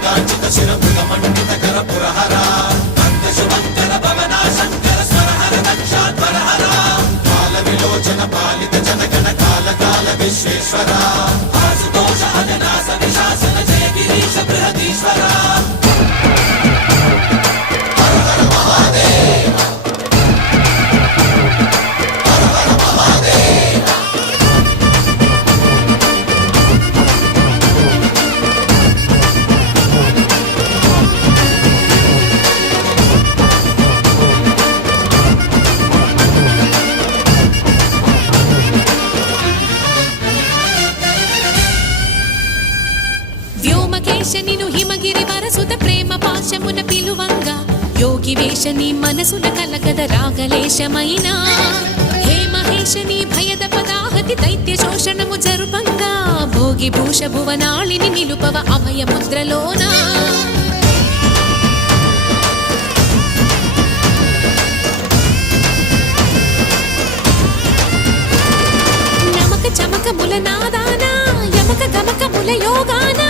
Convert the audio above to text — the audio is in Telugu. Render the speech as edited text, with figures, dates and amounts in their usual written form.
గంగాచిత శిరముల మండిత కర పురహర శుభంకర భవనా శంకర స్వరహర దక్షాధ్వరహర కాల విలోచన పాలిత జనగణ కాల కాల విశ్వేశ్వర ఆశుతోష అజనాస విశాసన జయ గిరీశ బృహదీశ్వర హర హర మహాదేవ హర హర మహాదేవ. వ్యోమకేశనిను హిమగిరి వరసుత ప్రేమ పాశమున పిలువంగా యోగి వేషని మనసున కలకద రాగలేశమైనా హే మహేశని భయద పదాహతి దైత్య శోషణము జరుపంగా భోగి భూష భువనాళిని నిలుపవ అభయ ముద్రలోనా నమక చమక ముల నాదానా యమక గమక ముల యోగానా